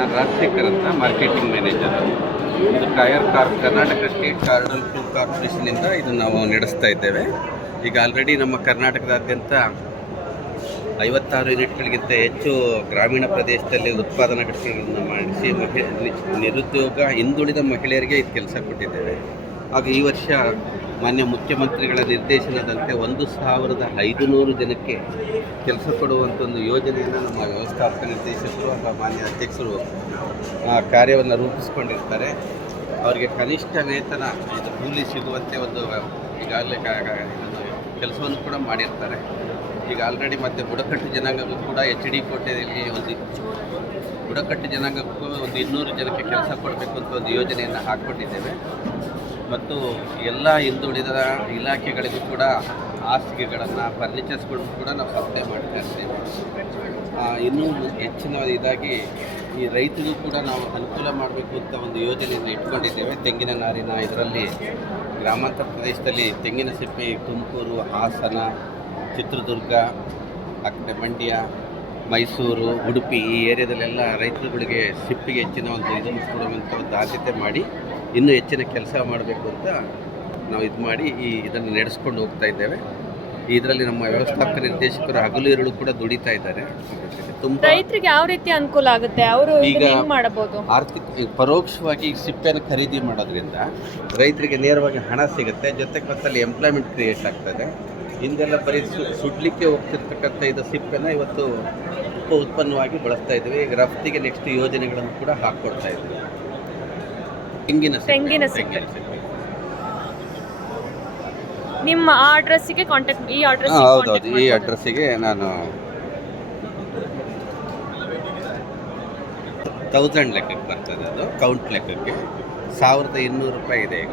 ನಾನು ರಾಜಶೇಖರ್ ಅಂತ marketing manager. ಇದು ಕರ್ನಾಟಕ ಸ್ಟೇಟ್ ಕಾರ್ಡಲ್ ಫ್ರೂಟ್ ಕಾರ್ಪೊರೇಷನಿಂದ ಇದು ನಾವು ನಡೆಸ್ತಾ ಇದ್ದೇವೆ. ಈಗ ಆಲ್ರೆಡಿ ನಮ್ಮ ಕರ್ನಾಟಕದಾದ್ಯಂತ 56 ಯೂನಿಟ್ಗಳಿಗಿಂತ ಹೆಚ್ಚು ಗ್ರಾಮೀಣ ಪ್ರದೇಶದಲ್ಲಿ ಉತ್ಪಾದನಾ ಘಟಕಗಳನ್ನು ಮಾಡಿಸಿ ನಿರುದ್ಯೋಗ ಹಿಂದುಳಿದ ಮಹಿಳೆಯರಿಗೆ ಇದು ಕೆಲಸ ಕೊಟ್ಟಿದ್ದೇವೆ. ಹಾಗೂ ಈ ವರ್ಷ ಮಾನ್ಯ ಮುಖ್ಯಮಂತ್ರಿಗಳ ನಿರ್ದೇಶನದಂತೆ 1,500 ಜನಕ್ಕೆ ಕೆಲಸ ಕೊಡುವಂಥ ಒಂದು ಯೋಜನೆಯನ್ನು ನಮ್ಮ ವ್ಯವಸ್ಥಾಪಕ ನಿರ್ದೇಶಕರು ಅಥವಾ ಮಾನ್ಯ ಅಧ್ಯಕ್ಷರು ಕಾರ್ಯವನ್ನು ರೂಪಿಸ್ಕೊಂಡಿರ್ತಾರೆ. ಅವರಿಗೆ ಕನಿಷ್ಠ ವೇತನ ಇದು ಕೂಲಿ ಸಿಗುವಂತೆ ಒಂದು ಈಗಾಗಲೇ ಕೆಲಸವನ್ನು ಕೂಡ ಮಾಡಿರ್ತಾರೆ. ಈಗ ಆಲ್ರೆಡಿ ಮತ್ತು ಬುಡಕಟ್ಟು ಜನಾಂಗಕ್ಕೂ ಕೂಡ HD ಕೋಟೆಯಲ್ಲಿ ಬುಡಕಟ್ಟು ಜನಾಂಗಕ್ಕೂ ಒಂದು 200 ಜನಕ್ಕೆ ಕೆಲಸ ಕೊಡಬೇಕು ಅಂತ ಒಂದು ಯೋಜನೆಯನ್ನು ಹಾಕ್ಕೊಟ್ಟಿದ್ದೇವೆ. ಮತ್ತು ಎಲ್ಲ ಹಿಂದುಳಿದ ಇಲಾಖೆಗಳಿಗೂ ಕೂಡ ಹಾಸಿಗೆಗಳನ್ನು ಫರ್ನಿಚರ್ಸ್ಗಳನ್ನು ಕೂಡ ನಾವು ಸಪ್ಲೈ ಮಾಡ್ತಾ ಇರ್ತೇವೆ. ಇನ್ನೂ ಹೆಚ್ಚಿನ ಇದಾಗಿ ಈ ರೈತರಿಗೂ ಕೂಡ ನಾವು ಅನುಕೂಲ ಮಾಡಬೇಕು ಅಂತ ಒಂದು ಯೋಜನೆಯನ್ನು ಇಟ್ಕೊಂಡಿದ್ದೇವೆ. ತೆಂಗಿನ ನಾರಿನ ಇದರಲ್ಲಿ ಗ್ರಾಮಾಂತರ ಪ್ರದೇಶದಲ್ಲಿ ತೆಂಗಿನ ಸಿಪ್ಪೆ ತುಮಕೂರು, ಹಾಸನ, ಚಿತ್ರದುರ್ಗ, ಆ ಕಡೆ ಮಂಡ್ಯ, ಮೈಸೂರು, ಉಡುಪಿ ಈ ಏರಿಯಾದಲ್ಲೆಲ್ಲ ರೈತರುಗಳಿಗೆ ಸಿಪ್ಪಿಗೆ ಹೆಚ್ಚಿನ ಒಂದು ಇದನ್ನು ಕೊಡುವಂಥ ಒಂದು ಆದ್ಯತೆ ಮಾಡಿ ಇನ್ನೂ ಹೆಚ್ಚಿನ ಕೆಲಸ ಮಾಡಬೇಕು ಅಂತ ನಾವು ಇದು ಮಾಡಿ ಇದನ್ನು ನಡೆಸ್ಕೊಂಡು ಹೋಗ್ತಾ ಇದ್ದೇವೆ. ಇದರಲ್ಲಿ ನಮ್ಮ ವ್ಯವಸ್ಥಾಪಕ ನಿರ್ದೇಶಕರು ಹಗಲು ಇರುಳು ಕೂಡ ದುಡಿತಾ ಇದ್ದಾರೆ. ತುಂಬ ರೈತರಿಗೆ ಯಾವ ರೀತಿ ಅನುಕೂಲ ಆಗುತ್ತೆ? ಅವರು ಈಗ ಮಾಡಬಹುದು ಆರ್ಥಿಕ ಪರೋಕ್ಷವಾಗಿ ಸಿಪ್ಪೆಯನ್ನು ಖರೀದಿ ಮಾಡೋದ್ರಿಂದ ರೈತರಿಗೆ ನೇರವಾಗಿ ಹಣ ಸಿಗುತ್ತೆ. ಜೊತೆಗೆ ಮತ್ತಲ್ಲಿ ಎಂಪ್ಲಾಯ್ಮೆಂಟ್ ಕ್ರಿಯೇಟ್ ಆಗ್ತದೆ. ಹಿಂದೆಲ್ಲ ಬರೀ ಸುಡ್ಲಿಕ್ಕೆ ಹೋಗ್ತಿರ್ತಕ್ಕಂಥ ಇದು ಸಿಪ್ಪೆನ ಇವತ್ತು ಉತ್ಪನ್ನವಾಗಿ ಬಳಸ್ತಾ ಇದ್ದೀವಿ. ಈಗ ರಫ್ತಿಗೆ ನೆಕ್ಸ್ಟ್ ಯೋಜನೆಗಳನ್ನು ಕೂಡ ಹಾಕ್ಕೊಡ್ತಾ ಇದ್ದೀವಿ. ತೆಂಗಿನ ಸಿಪ್ಪೆ ನಿಮ್ಮ ಅಡ್ರೆಸ್ಸಿಗೆ ಕಾಂಟ್ಯಾಕ್ಟ್ ಹೌದೌದು, ಈ ಅಡ್ರೆಸ್ಸಿಗೆ ನಾನು 1000 ಲೆಕ್ಕಕ್ಕೆ ಬರ್ತದೆ. ಅದು ಕೌಂಟ್ ಲೆಕ್ಕಕ್ಕೆ 1,200 ರೂಪಾಯಿ ಇದೆ ಈಗ.